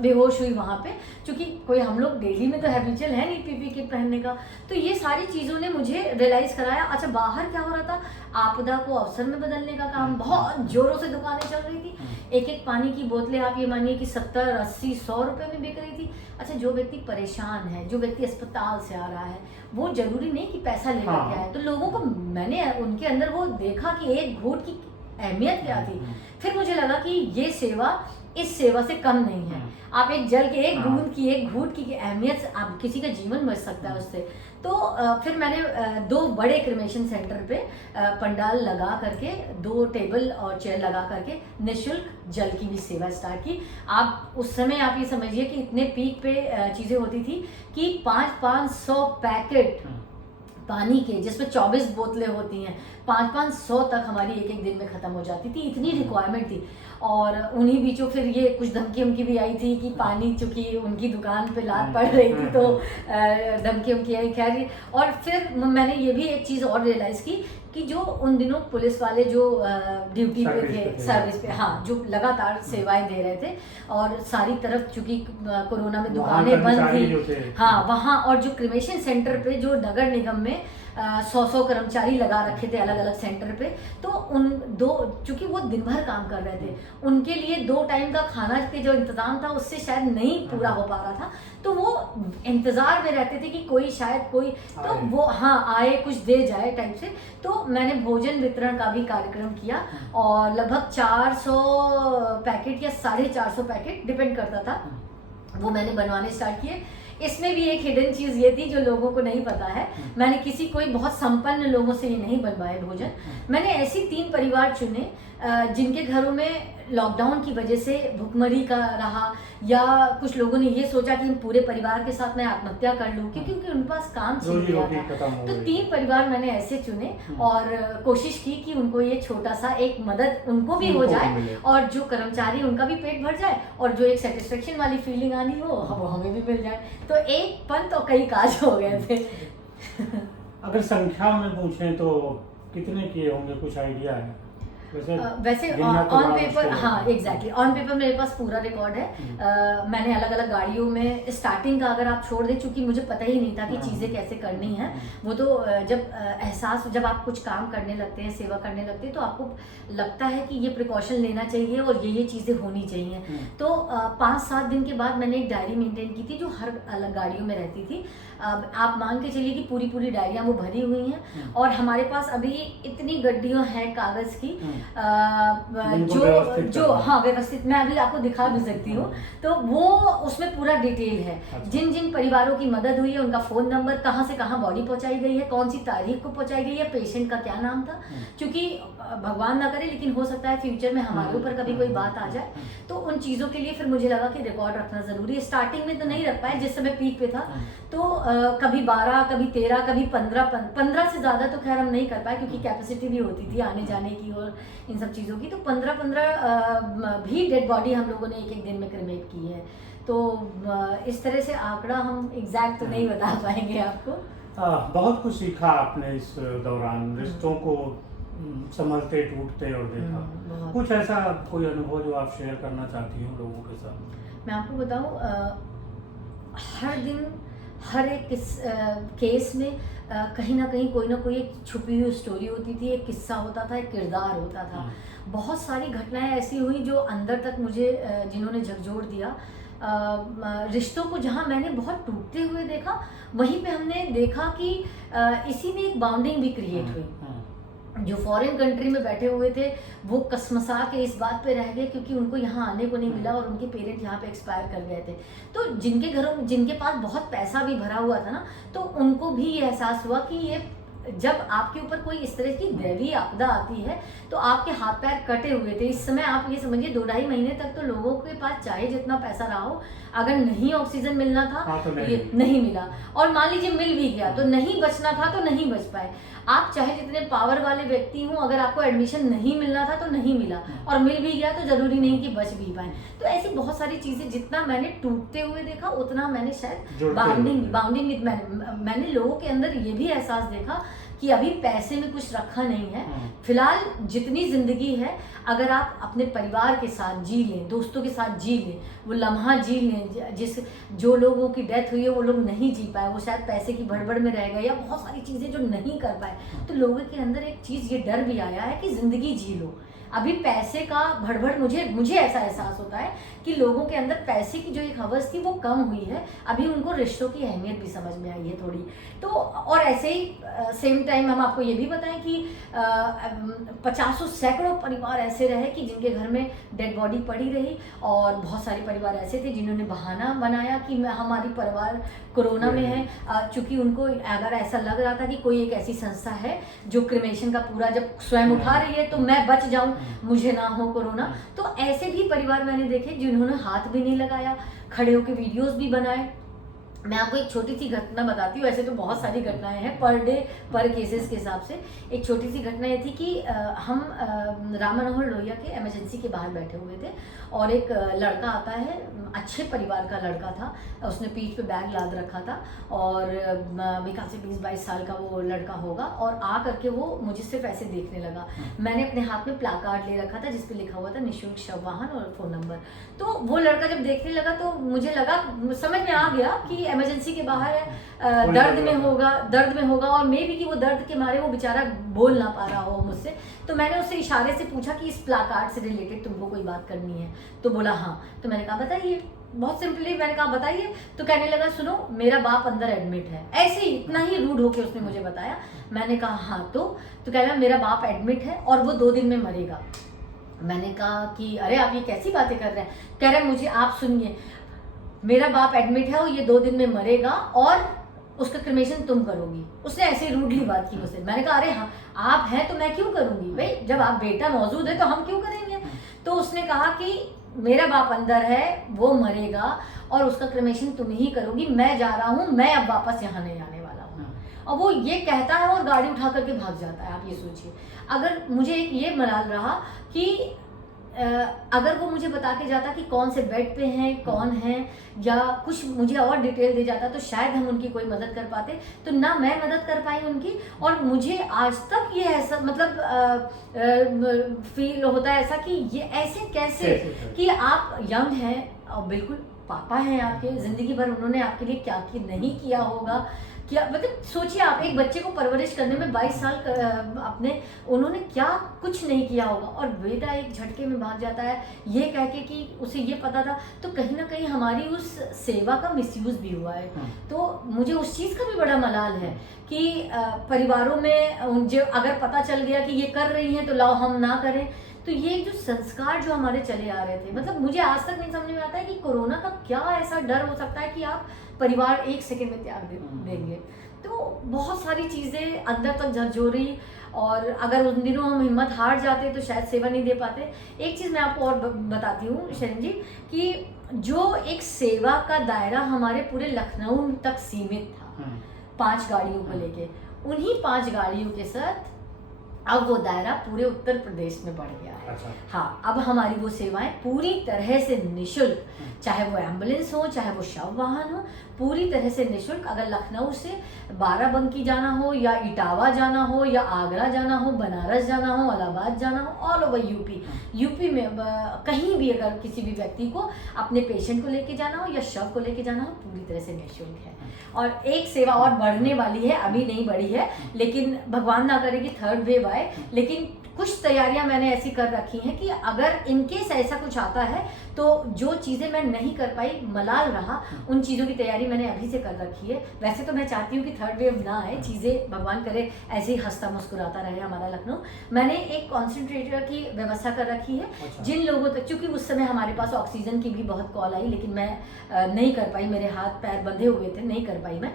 बेहोश हुई वहाँ पे, क्योंकि कोई हम लोग डेली में तो हैबिचुअल है नहीं पीपीई किट पहनने का। तो ये सारी चीज़ों ने मुझे रियलाइज कराया। अच्छा, बाहर क्या हो रहा था, आपदा को अवसर में बदलने का काम, बहुत जोरों से दुकानें चल रही थी। एक पानी की बोतलें आप ये मानिए कि 70, 80, 100 रुपए में बिक रही थी। अच्छा, जो व्यक्ति परेशान है, जो व्यक्ति अस्पताल से आ रहा है, वो जरूरी नहीं कि पैसा लेकर के आए। तो लोगों को मैंने उनके अंदर वो देखा कि एक घूंट की अहमियत क्या थी। फिर मुझे लगा कि ये सेवा इस सेवा से कम नहीं है। आप एक जल के एक बूंद की, एक घूंट की अहमियत से आप किसी का जीवन बच सकता है उससे। तो फिर मैंने 2 बड़े क्रिमेशन सेंटर पे पंडाल लगा करके, 2 टेबल और चेयर लगा करके निःशुल्क जल की भी सेवा स्टार्ट की। आप उस समय आप ये समझिए कि इतने पीक पे चीज़ें होती थी कि 500 पैकेट पानी के, जिसमें 24 बोतलें होती हैं, 500 तक हमारी एक दिन में ख़त्म हो जाती थी, इतनी रिक्वायरमेंट थी। और उन्हीं बीचों फिर ये कुछ धमकी भी आई थी कि पानी, चूँकि उनकी दुकान पे लात पड़ रही थी तो धमकी आई। खैर, और फिर मैंने ये भी एक चीज़ और रियलाइज़ की कि जो उन दिनों पुलिस वाले जो ड्यूटी पे थे, सर्विस पे, जो लगातार सेवाएं दे रहे थे, और सारी तरफ चूंकि कोरोना में दुकानें बंद थी, वहाँ, और जो क्रिमेशन सेंटर पे जो नगर निगम में 100 कर्मचारी लगा रखे थे अलग अलग सेंटर पे, तो उन 2, चूंकि वो दिन भर काम कर रहे थे, उनके लिए 2 टाइम का खाना के जो इंतजाम था उससे शायद नहीं पूरा हो पा रहा था। तो वो इंतजार में रहते थे कि कोई शायद कोई तो वो आए, कुछ दे जाए टाइप से। तो मैंने भोजन वितरण का भी कार्यक्रम किया, और लगभग 400 पैकेट या 450 पैकेट डिपेंड करता था, वो मैंने बनवाने स्टार्ट किए। इसमें भी एक हिडन चीज़ ये थी जो लोगों को नहीं पता है, मैंने कोई बहुत संपन्न लोगों से ये नहीं बनवाए भोजन। मैंने ऐसी 3 परिवार चुने जिनके घरों में लॉकडाउन की वजह से भुखमरी का रहा, या कुछ लोगों ने ये सोचा कि पूरे परिवार के साथ मैं आत्महत्या कर लूं, क्योंकि उनके पास काम छिन गया था। तो 3 परिवार मैंने ऐसे चुने, और कोशिश की कि उनको ये छोटा सा एक मदद उनको भी हो जाए, और जो कर्मचारी उनका भी पेट भर जाए, और जो एक सेटिस्फेक्शन वाली फीलिंग आनी हो वो हमें भी मिल जाए। तो एक पंथ और कई काज हो गए थे। अगर संख्या में पूछें तो कितने किए होंगे, कुछ आइडिया है? वैसे on paper, exactly on paper मेरे पास पूरा रिकॉर्ड है। मैंने अलग अलग गाड़ियों में, स्टार्टिंग का अगर आप छोड़ दें, चूंकि मुझे पता ही नहीं था कि चीज़ें कैसे करनी है, वो तो जब आप कुछ काम करने लगते हैं, सेवा करने लगते हैं, तो आपको लगता है कि ये प्रिकॉशन लेना चाहिए और ये चीज़ें होनी चाहिए। तो 5-7 दिन के बाद मैंने एक डायरी मेंटेन की थी जो हर अलग गाड़ियों में रहती थी। आप मान के चलिए कि पूरी डायरियाँ वो भरी हुई हैं, और हमारे पास अभी इतनी गड्डियाँ हैं कागज़ की बिल्कुल जो व्यवस्थित जो करना। हाँ व्यवस्थित, मैं अभी आपको दिखा भी सकती हूँ, तो वो उसमें पूरा डिटेल है। अच्छा। जिन जिन परिवारों की मदद हुई है उनका फ़ोन नंबर, कहाँ से कहाँ बॉडी पहुँचाई गई है, कौन सी तारीख को पहुँचाई गई है, पेशेंट का क्या नाम था, क्योंकि भगवान ना करे लेकिन हो सकता है फ्यूचर में हमारे ऊपर कभी कोई बात आ जाए, तो उन चीज़ों के लिए फिर मुझे लगा कि रिकॉर्ड रखना ज़रूरी है। स्टार्टिंग में तो नहीं रख पाए, जिस समय पीक पे था तो कभी 12, कभी 13, कभी 15 से ज़्यादा तो खैर हम नहीं कर पाए, क्योंकि कैपेसिटी भी होती थी आने जाने की और इन सब चीज़ों की। तो 15 भी डेड बॉडी हम लोगों ने एक एक दिन में क्रिमेट की है। तो इस तरह से आंकड़ा हम एग्जैक्ट तो नहीं बता पाएंगे आपको। बहुत कुछ सीखा आपने इस दौरान, रिश्तों को संभलते टूटते और देखा। बहुत। कुछ ऐसा कोई अनुभव जो आप शेयर करना चाहती हो लोगों के साथ? मैं आपको बताऊं, हर दिन हर एक केस में कहीं ना कहीं कोई ना कोई एक छुपी हुई स्टोरी होती थी, एक किस्सा होता था, एक किरदार होता था। बहुत सारी घटनाएं ऐसी हुई जो अंदर तक मुझे जिन्होंने झकझोर दिया। रिश्तों को जहाँ मैंने बहुत टूटते हुए देखा, वहीं पे हमने देखा कि इसी में एक बाउंडिंग भी क्रिएट हुई। जो फॉरेन कंट्री में बैठे हुए थे वो कसमसा के इस बात पे रह गए क्योंकि उनको यहाँ आने को नहीं मिला और उनके पेरेंट यहाँ पे एक्सपायर कर गए थे। तो जिनके घरों में, जिनके पास बहुत पैसा भी भरा हुआ था ना, तो उनको भी ये एहसास हुआ कि ये जब आपके ऊपर कोई इस तरह की दैवीय आपदा आती है तो आपके हाथ पैर कटे हुए थे। इस समय आप ये समझिए 2-2.5 महीने तक तो लोगों के पास चाहे जितना पैसा रहा हो, अगर नहीं ऑक्सीजन मिलना था तो ये नहीं मिला, और मान लीजिए मिल भी गया तो नहीं बचना था तो नहीं बच पाए। आप चाहे जितने पावर वाले व्यक्ति हों, अगर आपको एडमिशन नहीं मिलना था तो नहीं मिला, और मिल भी गया तो जरूरी नहीं कि बच भी पाए। तो ऐसी बहुत सारी चीजें जितना मैंने टूटते हुए देखा उतना मैंने शायद बाउंडिंग मैंने लोगों के अंदर ये भी एहसास देखा कि अभी पैसे में कुछ रखा नहीं है। फिलहाल जितनी जिंदगी है, अगर आप अपने परिवार के साथ जी लें, दोस्तों के साथ जी लें, वो लम्हा जी लें, जो लोगों की डेथ हुई है वो लोग नहीं जी पाए, वो शायद पैसे की भड़बड़ में रह गए या बहुत सारी चीज़ें जो नहीं कर पाए, तो लोगों के अंदर एक चीज़ ये डर भी आया है कि जिंदगी जी लो। अभी पैसे का भड़बड़, मुझे ऐसा एहसास होता है कि लोगों के अंदर पैसे की जो एक हवस थी वो कम हुई है। अभी उनको रिश्तों की अहमियत भी समझ में आई है थोड़ी। तो और ऐसे ही सेम टाइम हम आपको ये भी बताएं कि 50 सैकड़ों परिवार ऐसे रहे कि जिनके घर में डेड बॉडी पड़ी रही, और बहुत सारे परिवार ऐसे थे जिन्होंने बहाना बनाया कि हमारी परिवार कोरोना में है, चूंकि उनको अगर ऐसा लग रहा था कि कोई एक ऐसी संस्था है जो क्रिमेशन का पूरा जब स्वयं उठा रही है तो मैं बच जाऊं, मुझे ना हो कोरोना। तो ऐसे भी परिवार मैंने देखे जिन्होंने हाथ भी नहीं लगाया, खड़े होकर वीडियोस भी बनाए। मैं आपको एक छोटी सी घटना बताती हूँ, ऐसे तो बहुत सारी घटनाएं हैं पर डे पर केसेस के हिसाब से। एक छोटी सी घटना ये थी कि हम राम मनोहर लोहिया के इमरजेंसी के बाहर बैठे हुए थे और एक लड़का आता है, अच्छे परिवार का लड़का था, उसने पीठ पे बैग लाद रखा था और मेरे से 20-22 साल का वो लड़का होगा, और आ करके वो मुझे सिर्फ ऐसे देखने लगा। मैंने अपने हाथ में प्लाकार्ड ले रखा था जिसपे लिखा हुआ था निःशुल्क शव वाहन और फ़ोन नंबर। तो वो लड़का जब देखने लगा तो मुझे लगा, समझ में आ गया कि इमरजेंसी के बाहर है, दर्द में होगा और मे बी कि वो दर्द के मारे वो बेचारा बोल ना पा रहा हो मुझसे। तो मैंने उससे इशारे से पूछा कि इस प्लाकार्ड से रिलेटेड तुमको कोई बात करनी है? तो बोला हाँ। तो मैंने कहा बताइए, बहुत सिंपली मैंने कहा बताइए। तो कहने लगा सुनो मेरा बाप अंदर एडमिट है, ऐसे ही इतना ही रूड होके उसने मुझे बताया। मैंने कहा हाँ तो कह रहा मेरा बाप एडमिट है और वो 2 दिन में मरेगा। मैंने कहा कि अरे आप ये कैसी बातें कर रहे हैं? कह रहे मुझे आप सुनिए, मेरा बाप एडमिट है और ये 2 दिन में मरेगा और उसका क्रिमेशन तुम करोगी। उसने ऐसे रूडली बात की मुझसे। मैंने कहा अरे हाँ आप हैं तो मैं क्यों करूंगी भाई, जब आप बेटा मौजूद है तो हम क्यों करेंगे। तो उसने कहा कि मेरा बाप अंदर है, वो मरेगा और उसका क्रिमेशन तुम ही करोगी, मैं जा रहा हूँ, मैं अब वापस यहाँ नहीं आने वाला हूँ। और वो ये कहता है और गाड़ी उठा करके भाग जाता है। आप ये सोचिए, अगर मुझे एक ये मलाल रहा कि अगर वो मुझे बता के जाता कि कौन से बेड पे हैं, कौन हैं, या कुछ मुझे और डिटेल दे जाता तो शायद हम उनकी कोई मदद कर पाते। तो ना मैं मदद कर पाई उनकी, और मुझे आज तक ये ऐसा मतलब फील होता है ऐसा कि ये ऐसे कैसे कि आप यंग हैं और बिल्कुल पापा हैं आपके, जिंदगी भर उन्होंने आपके लिए क्या नहीं किया होगा, क्या मतलब सोचिए आप एक बच्चे को परवरिश करने में 22 साल अपने उन्होंने क्या कुछ नहीं किया होगा, और बेटा एक झटके में भाग जाता है ये कह के कि उसे ये पता था। तो कहीं ना कहीं हमारी उस सेवा का मिसयूज भी हुआ है। तो मुझे उस चीज़ का भी बड़ा मलाल है कि परिवारों में जो अगर पता चल गया कि ये कर रही हैं तो लाओ हम ना करें। तो ये जो संस्कार जो हमारे चले आ रहे थे, मतलब मुझे आज तक नहीं समझ में आता है कि कोरोना का क्या ऐसा डर हो सकता है कि आप परिवार एक सेकंड में त्याग देंगे। तो बहुत सारी चीज़ें अंदर तक झकझोरी, और अगर उन दिनों हम हिम्मत हार जाते तो शायद सेवा नहीं दे पाते। एक चीज़ मैं आपको और बताती हूँ शरण जी, कि जो एक सेवा का दायरा हमारे पूरे लखनऊ तक सीमित था 5 गाड़ियों को लेके, उन्हीं 5 गाड़ियों के साथ अब वो दायरा पूरे उत्तर प्रदेश में बढ़ गया है। अच्छा। हाँ, अब हमारी वो सेवाएं पूरी तरह से निःशुल्क, चाहे वो एम्बुलेंस हो चाहे वो शव वाहन हो, पूरी तरह से निःशुल्क। अगर लखनऊ से बाराबंकी जाना हो या इटावा जाना हो या आगरा जाना हो, बनारस जाना हो, इलाहाबाद जाना हो, ऑल ओवर यूपी में कहीं भी अगर किसी भी व्यक्ति को अपने पेशेंट को लेके जाना हो या शव को लेके जाना हो, पूरी तरह से निःशुल्क है। और एक सेवा और बढ़ने वाली है, अभी नहीं बढ़ी है, लेकिन भगवान ना करे कि 3rd वेव आए, लेकिन कुछ तैयारियां मैंने ऐसी कर रखी हैं कि अगर इनकेस ऐसा कुछ आता है तो जो चीज़ें मैं नहीं कर पाई, मलाल रहा, उन चीज़ों की तैयारी मैंने अभी से कर रखी है। वैसे तो मैं चाहती हूँ कि 3rd वेव ना आए, चीज़ें भगवान करे ऐसे ही हंसता मुस्कुराता रहे हमारा लखनऊ। मैंने एक कॉन्सेंट्रेटर की व्यवस्था कर रखी है। अच्छा। जिन लोगों तक, चूँकि उस समय हमारे पास ऑक्सीजन की भी बहुत कॉल आई, लेकिन मैं नहीं कर पाई, मेरे हाथ पैर बंधे हुए थे, नहीं कर पाई मैं,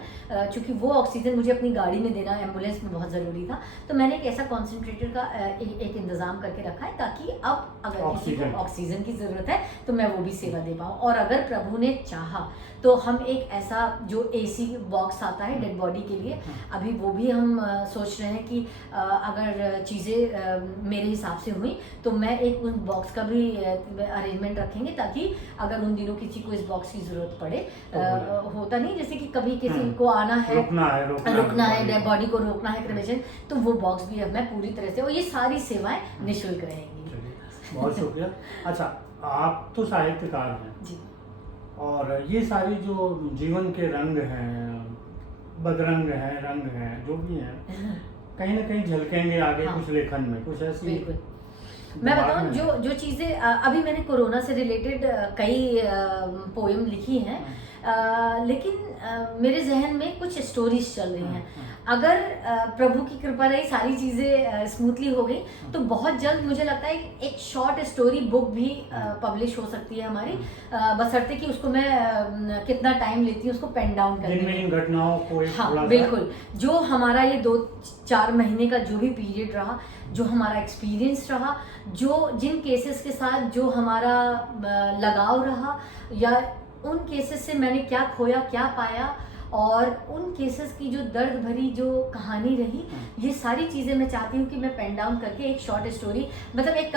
चूँकि वो ऑक्सीजन मुझे अपनी गाड़ी में देना एम्बुलेंस में बहुत ज़रूरी था। तो मैंने एक ऐसा कॉन्सेंट्रेटर का एक इंतज़ाम करके रखा है, ताकि अब अगर किसी को ऑक्सीजन की ज़रूरत है तो मैं वो भी सेवा दे पाऊँ। और अगर प्रभु ने चाहा तो हम एक ऐसा जो AC बॉक्स आता है डेड बॉडी के लिए, अभी वो भी हम सोच रहे हैं कि अगर चीज़ें मेरे हिसाब से हुई तो मैं एक उस बॉक्स का भी अरेंजमेंट रखेंगे, ताकि अगर उन दिनों किसी को इस बॉक्स की ज़रूरत पड़े, होता नहीं जैसे कि कभी किसी को आना है, रुकना है डेड बॉडी को रोकना है क्रेमेशन, तो वो बॉक्स भी मैं पूरी तरह से, और ये सारी सेवाएं निःशुल्क रहेंगी। बहुत शुक्रिया। अच्छा, आप तो साहित्यकार हैं जी, और ये सारी जो जीवन के रंग हैं, बदरंग हैं, रंग हैं, जो भी हैं, कहीं ना कहीं झलकेंगे आगे। हाँ। कुछ लेखन में कुछ ऐसी, बिल्कुल। मैं बताऊं, जो चीज़ें अभी मैंने कोरोना से रिलेटेड कई पोएम लिखी हैं, लेकिन मेरे जहन में कुछ स्टोरीज चल रही हैं। अगर प्रभु की कृपा रही, सारी चीज़ें स्मूथली हो गई, तो बहुत जल्द मुझे लगता है एक शॉर्ट स्टोरी बुक भी पब्लिश हो सकती है हमारी, बशर्ते कि उसको मैं कितना टाइम लेती हूँ उसको पेन डाउन करने में, इन घटनाओं को। हाँ बिल्कुल, जो हमारा ये 2-4 महीने का जो भी पीरियड रहा, जो हमारा एक्सपीरियंस रहा, जो जिन केसेस के साथ जो हमारा लगाव रहा, या उन केसेस से मैंने क्या खोया क्या पाया, और उन केसेस की जो दर्द भरी जो कहानी रही, ये सारी चीज़ें मैं चाहती हूँ कि मैं पेन डाउन करके एक शॉर्ट स्टोरी, मतलब एक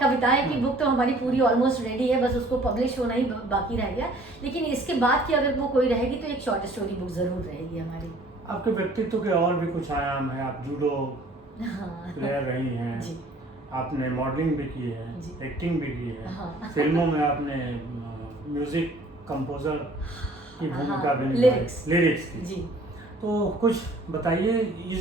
कविताएं की बुक तो हमारी पूरी ऑलमोस्ट रेडी है, बस उसको पब्लिश होना ही बाकी रह गया। लेकिन इसके बाद की अगर वो कोई रहेगी तो एक शॉर्ट स्टोरी बुक ज़रूर रहेगी हमारी। आपके व्यक्तित्व के और भी कुछ आयाम हैं। आप जूडो प्लेयर रही हैं, आपने मॉडलिंग भी की है, एक्टिंग भी की है, फिल्मों में आपने म्यूजिक कंपोजर की भूमिका भी निभाई, लिरिक्स की। जी। तो कुछ बताइए,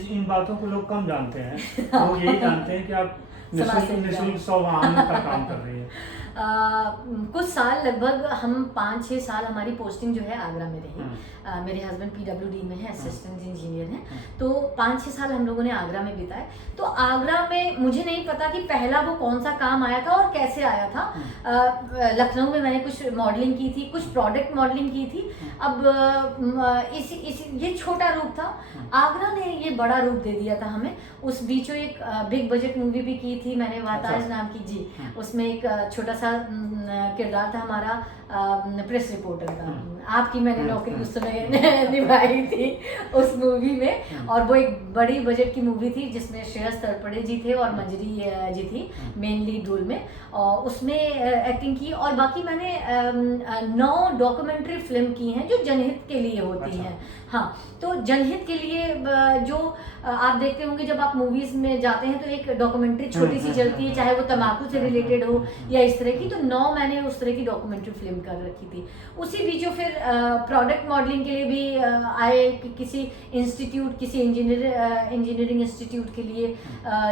इन बातों को लोग कम जानते हैं, लोग यही जानते हैं कि आप निःशुल्क शव वाहन का काम कर रही है। कुछ साल, लगभग हम 5-6 साल हमारी पोस्टिंग जो है आगरा में रही। मेरे हस्बैंड PWD में है, असिस्टेंट इंजीनियर हैं, तो 5-6 साल हम लोगों ने आगरा में बिताए। तो आगरा में मुझे नहीं पता कि पहला वो कौन सा काम आया था और कैसे आया था। लखनऊ में मैंने कुछ मॉडलिंग की थी, कुछ प्रोडक्ट मॉडलिंग की थी। अब ये छोटा रूप था, आगरा ने ये बड़ा रूप दे दिया था हमें। उस बीचों एक बिग बजट मूवी भी की थी मैंने, वाताज नाम की। जी, उसमें एक छोटा सा किरदार था हमारा प्रेस रिपोर्टर का। आपकी मैंने नौकरी उस समय निभाई थी उस मूवी में, और वो एक बड़ी बजट की मूवी थी जिसमें श्रेयस तलपड़े जी थे और मंजरी जी थी मेन लीड रोल में, और उसमें एक्टिंग की। और बाकी मैंने 9 डॉक्यूमेंट्री फिल्म की हैं जो जनहित के लिए होती हैं। हाँ, तो जनहित के लिए जो आप देखते होंगे जब आप मूवीज में जाते हैं तो एक डॉक्यूमेंट्री छोटी सी चलती है, चाहे वो तंबाकू से रिलेटेड हो या इस तरह की, तो 9 मैंने उस तरह की डॉक्यूमेंट्री फिल्म मॉडलिंग कर रखी थी। उसी बीच जो फिर प्रोडक्ट मॉडलिंग के लिए भी आए कि किसी इंस्टीट्यूट, किसी इंजीनियरिंग इंस्टीट्यूट के लिए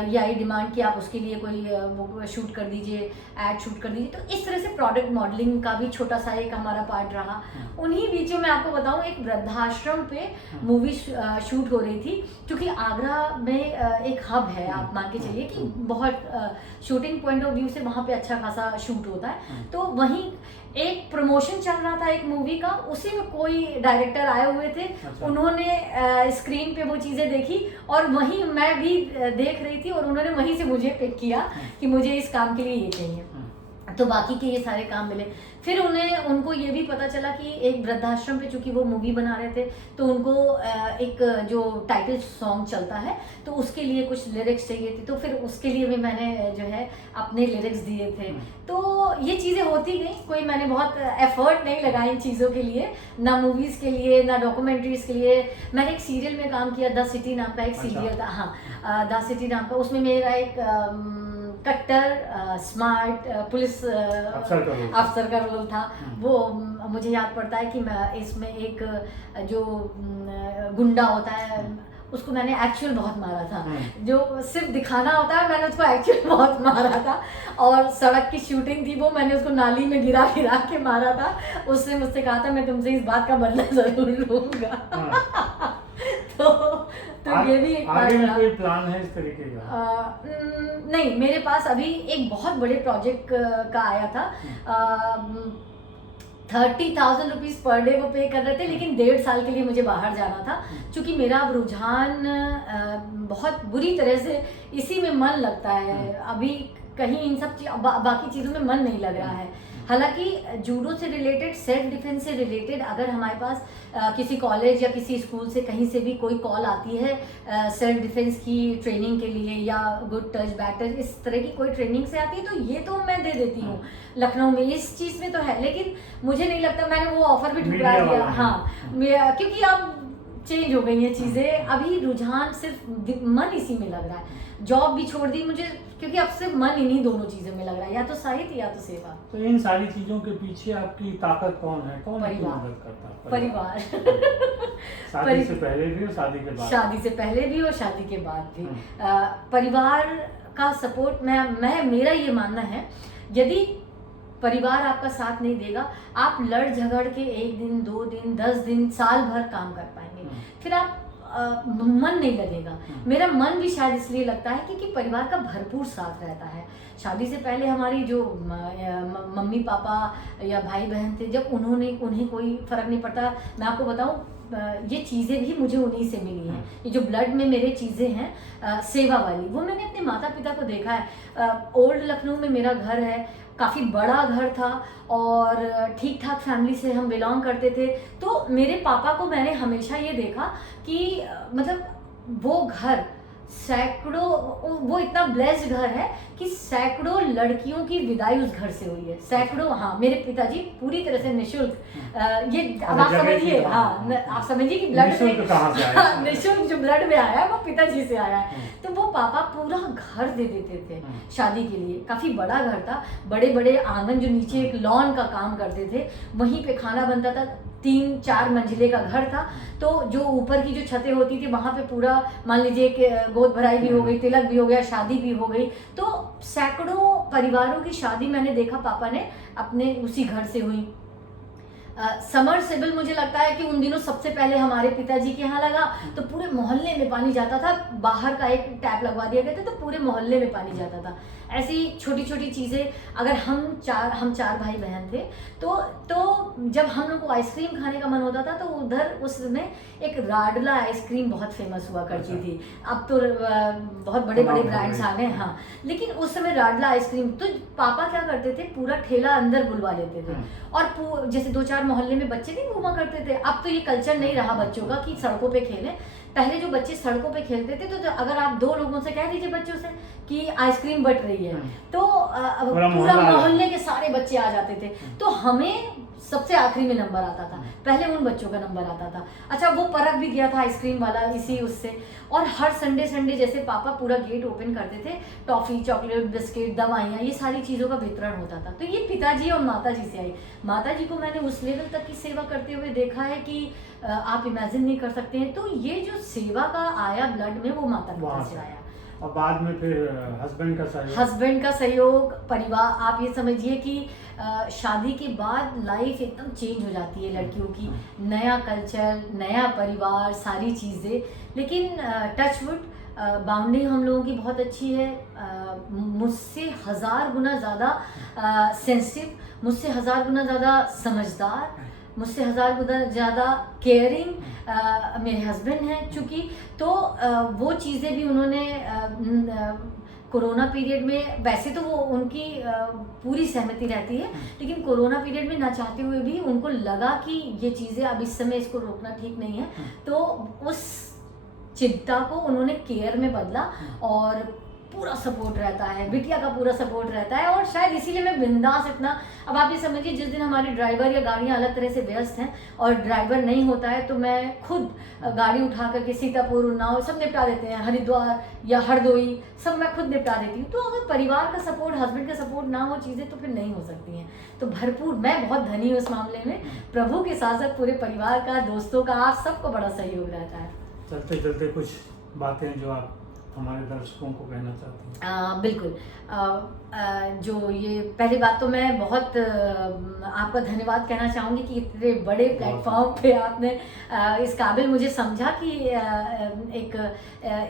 ये आई डिमांड कि आप उसके लिए कोई शूट कर दीजिए, एड शूट कर दीजिए। तो इस तरह से प्रोडक्ट मॉडलिंग का भी छोटा सा एक हमारा पार्ट रहा। उन्हीं बीचों में आपको बताऊं, एक वृद्धाश्रम पे मूवी शूट हो रही थी, क्योंकि आगरा में एक हब है, आप मान के चलिए कि बहुत शूटिंग पॉइंट ऑफ व्यू से वहाँ पे अच्छा खासा शूट होता है। तो वहीं एक प्रमोशन चल रहा था एक मूवी का, उसी में कोई डायरेक्टर आए हुए थे। अच्छा। उन्होंने स्क्रीन पे वो चीज़ें देखी और वहीं मैं भी देख रही थी, और उन्होंने वहीं से मुझे पिक किया कि मुझे इस काम के लिए ये चाहिए। तो बाकी के ये सारे काम मिले। फिर उनको ये भी पता चला कि एक वृद्धाश्रम पे चूंकि वो मूवी बना रहे थे, तो उनको एक जो टाइटल सॉन्ग चलता है तो उसके लिए कुछ लिरिक्स चाहिए थे। तो फिर उसके लिए भी मैंने जो है अपने लिरिक्स दिए थे। तो ये चीज़ें होती गई, कोई मैंने बहुत एफर्ट नहीं लगाया इन चीज़ों के लिए, ना मूवीज़ के लिए ना डॉक्यूमेंट्रीज़ के लिए। मैंने एक सीरियल में काम किया, द सिटी नाम का एक सीरियल था। हाँ, द सिटी नाम का, उसमें मेरा एक कट्टर स्मार्ट पुलिस अफसर का रोल था। वो मुझे याद पड़ता है कि मैं इसमें एक जो गुंडा होता है उसको मैंने एक्चुअल बहुत मारा था। जो सिर्फ दिखाना होता है, मैंने उसको एक्चुअल बहुत मारा था। और सड़क की शूटिंग थी, वो मैंने उसको नाली में गिरा के मारा था। उसने मुझसे कहा था मैं तुमसे इस बात का बदला जरूर लूंगा। तो ये भी एक आगे में कोई प्लान है इस तरीके का? नहीं, मेरे पास अभी एक बहुत बड़े प्रोजेक्ट का आया था। 30,000 रुपीज़ पर डे वो पे कर रहे थे, लेकिन 1.5 साल के लिए मुझे बाहर जाना था। क्योंकि मेरा अब रुझान बहुत बुरी तरह से इसी में मन लगता है। अभी कहीं इन सब बाकी चीज़ों में मन नहीं लग रहा है। हालांकि जूडो से रिलेटेड, सेल्फ डिफेंस से रिलेटेड अगर हमारे पास किसी कॉलेज या किसी स्कूल से कहीं से भी कोई कॉल आती है सेल्फ डिफेंस की ट्रेनिंग के लिए, या गुड टच बैड टच इस तरह की कोई ट्रेनिंग से आती है, तो ये तो मैं दे देती हूँ लखनऊ में, इस चीज़ में तो है। लेकिन मुझे नहीं लगता, मैंने वो ऑफर भी ठुकरा दिया। हाँ, क्योंकि अब चेंज हो गई हैं चीज़ें। अभी रुझान सिर्फ मन इसी में लग रहा है। जॉब भी छोड़ दी मुझे, क्योंकि अब सिर्फ मन इन्हीं दोनों चीज़ों में लग रहा है, या तो साहित्य या तो सेवा। तो इन सारी चीजों के पीछे आपकी ताकत कौन है? कौन मदद करता है? परिवार। शादी से पहले भी और शादी के बाद? शादी से पहले भी और शादी के बाद भी परिवार का सपोर्ट। मेरा ये मानना है, यदि परिवार आपका साथ नहीं देगा, आप लड़ झगड़ के 1 दिन 2 दिन 10 दिन साल भर काम कर पाएंगे, फिर आप मन नहीं लगेगा। मेरा मन भी शायद इसलिए लगता है क्योंकि परिवार का भरपूर साथ रहता है। शादी से पहले हमारी जो मम्मी पापा या भाई बहन थे, जब उन्हें कोई फर्क नहीं पड़ता। मैं आपको बताऊं, ये चीज़ें भी मुझे उन्हीं से मिली हैं। ये जो ब्लड में मेरे चीज़ें हैं सेवा वाली, वो मैंने अपने माता पिता को देखा है। ओल्ड लखनऊ में मेरा घर है, काफ़ी बड़ा घर था और ठीक ठाक फैमिली से हम बिलोंग करते थे। तो मेरे पापा को मैंने हमेशा ये देखा कि मतलब वो घर सैकड़ों, वो इतना ब्लेस्ड घर है कि सैकड़ों लड़कियों की विदाई उस घर से हुई है। सैकड़ों, हाँ, मेरे पिताजी पूरी तरह से निःशुल्क, ये अब आप समझिए, हाँ, आप समझिए कि ब्लड में निःशुल्क जो ब्लड में आया है वो पिताजी से आया है। तो वो पापा पूरा घर दे देते थे शादी के लिए। काफ़ी बड़ा घर था, बड़े बड़े आंगन, जो नीचे एक लॉन का काम करते थे, वहीं पे खाना बनता था। 3-4 मंजिले का घर था, तो जो ऊपर की जो छतें होती थी वहाँ पे पूरा मान लीजिए कि गोद भराई भी हो गई, तिलक भी हो गया, शादी भी हो गई। तो सैकड़ों परिवारों की शादी मैंने देखा पापा ने अपने उसी घर से हुई। समरसेबल मुझे लगता है कि उन दिनों सबसे पहले हमारे पिताजी के यहाँ लगा, तो पूरे मोहल्ले में पानी जाता था। बाहर का एक टैप लगवा दिया गया था, तो पूरे मोहल्ले में पानी जाता था। ऐसी छोटी छोटी चीज़ें। अगर हम चार भाई बहन थे, तो जब हम लोग को आइसक्रीम खाने का मन होता था, तो उधर उस समय एक राडला आइसक्रीम बहुत फेमस हुआ करती थी। अब तो बहुत बड़े बड़े ब्रांड्स आ गए, हाँ, लेकिन उस समय राडला आइसक्रीम, तो पापा क्या करते थे, पूरा ठेला अंदर बुलवा लेते थे। और जैसे 2-4 मोहल्ले में बच्चे नहीं घूमा करते थे। अब तो ये कल्चर नहीं रहा बच्चों का कि सड़कों पे खेलें। पहले जो बच्चे सड़कों पे खेलते थे, तो अगर आप 2 लोगों से कह दीजिए बच्चों से कि आइसक्रीम बट रही है, तो पूरा मोहल्ले के सारे बच्चे आ जाते थे। तो हमें सबसे आखिरी में नंबर आता था, पहले उन बच्चों का नंबर आता था। अच्छा, वो परख भी गया था आइसक्रीम वाला इसी उससे। और हर संडे जैसे पापा पूरा गेट ओपन करते थे, टॉफ़ी, चॉकलेट, बिस्किट, दवाइयाँ, ये सारी चीज़ों का वितरण होता था। तो ये पिताजी और माताजी से आई। माताजी को मैंने उस लेवल तक की सेवा करते हुए देखा है कि आप इमेजिन नहीं कर सकते हैं। तो ये जो सेवा का आया ब्लड में, वो माता पिता से आया। और बाद में फिर हस्बैंड का सहयोग, परिवार, आप ये समझिए कि शादी के बाद लाइफ एकदम चेंज हो जाती है लड़कियों की। नया कल्चर, नया परिवार, सारी चीज़ें। लेकिन टचवुड बाउंडिंग हम लोगों की बहुत अच्छी है। मुझसे 1000 गुना ज़्यादा सेंसिटिव, मुझसे 1000 गुना ज़्यादा समझदार, मुझसे 1000 गुना ज़्यादा केयरिंग मेरे हस्बैंड हैं चूँकि। तो वो चीज़ें भी उन्होंने कोरोना पीरियड में, वैसे तो वो उनकी पूरी सहमति रहती है, लेकिन कोरोना पीरियड में ना चाहते हुए भी उनको लगा कि ये चीज़ें अब इस समय इसको रोकना ठीक नहीं है। तो उस चिंता को उन्होंने केयर में बदला और पूरा सपोर्ट रहता है, बिटिया का पूरा सपोर्ट रहता है। और शायद इसीलिए मैं बिंदास इतना, अब आप ये समझिए जिस दिन हमारे ड्राइवर या गाड़ियाँ अलग तरह से व्यस्त हैं और ड्राइवर नहीं होता है, तो मैं खुद गाड़ी उठा करके सीतापुर, उन्नाव सब निपटा देते हैं, हरिद्वार या हरदोई सब मैं खुद निपटा देती हूँ। तो अगर परिवार का सपोर्ट, हस्बैंड का सपोर्ट ना हो चीज़ें, तो फिर नहीं हो सकती हैं। तो भरपूर, मैं बहुत धनी हूँ इस मामले में। प्रभु के साथ साथ पूरे परिवार का, दोस्तों का, आप सबको बड़ा सहयोग रहता है। चलते चलते कुछ बातें जो आप हमारे दर्शकों को कहना चाहते हैं? बिल्कुल। जो ये पहली बात तो मैं बहुत आपका धन्यवाद कहना चाहूँगी कि इतने बड़े प्लेटफॉर्म पे आपने इस काबिल मुझे समझा कि एक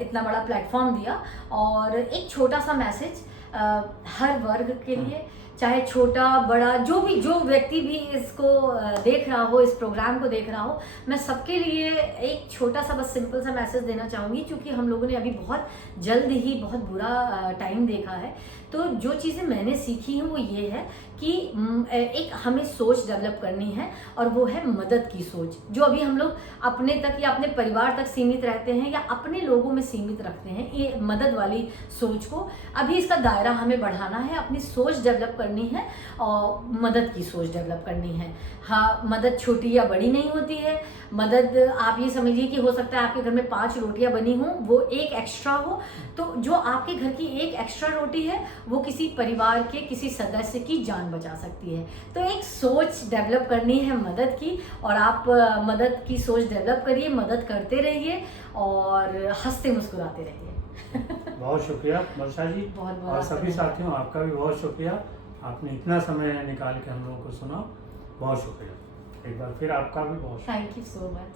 इतना बड़ा प्लेटफॉर्म दिया। और एक छोटा सा मैसेज हर वर्ग के लिए, चाहे छोटा बड़ा, जो व्यक्ति भी इसको देख रहा हो, इस प्रोग्राम को देख रहा हो, मैं सबके लिए एक छोटा सा बस सिंपल सा मैसेज देना चाहूँगी। क्योंकि हम लोगों ने अभी बहुत जल्द ही बहुत बुरा टाइम देखा है। तो जो चीज़ें मैंने सीखी हैं वो ये है कि एक हमें सोच डेवलप करनी है, और वो है मदद की सोच। जो अभी हम लोग अपने तक या अपने परिवार तक सीमित रहते हैं या अपने लोगों में सीमित रखते हैं, ये मदद वाली सोच को, अभी इसका दायरा हमें बढ़ाना है, अपनी सोच डेवलप करनी है और मदद की सोच डेवलप करनी है। हाँ, मदद छोटी या बड़ी नहीं होती है। मदद आप ये समझिए कि हो सकता है आपके घर में 5 रोटियां बनी हों, वो एक एक्स्ट्रा हो, तो जो आपके घर की एक एक्स्ट्रा रोटी है वो किसी परिवार के किसी सदस्य की जान बचा सकती है। तो एक सोच डेवलप करनी है मदद की, और आप मदद की सोच डेवलप करिए, मदद करते रहिए और हंसते मुस्कुराते रहिए। बहुत शुक्रिया वर्षा जी। बहुत और सभी साथियों, आपका भी बहुत शुक्रिया, आपने इतना समय निकाल के हम लोगों को सुना। बहुत शुक्रिया एक बार फिर, आपका भी बहुत शुक्रिया। Thank you so much.